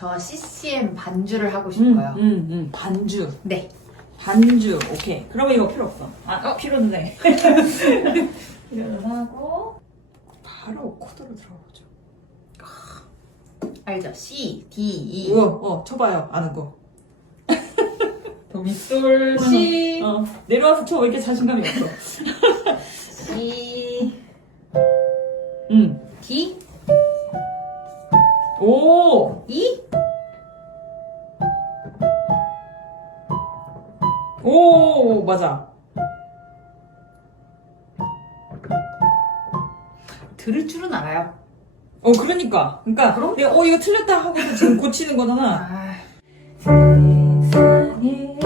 저 CCM 반주를 하고 싶어요. 반주. 네. 반주. 오케이. 그러면 이거 필요 없어. 필요는 해. 필요는 하고 바로 코드로 들어가보죠. 알죠? C, D, E. 쳐봐요. 아는 거. 도미솔, C, 내려와서 쳐. 왜 이렇게 자신감이 없어? C, D, 오! E. 오, 맞아. 들을 줄은 알아요. 그러니까. 그럼? 내가, 이거 틀렸다 하고 지금 고치는 거잖아. 아, 세상에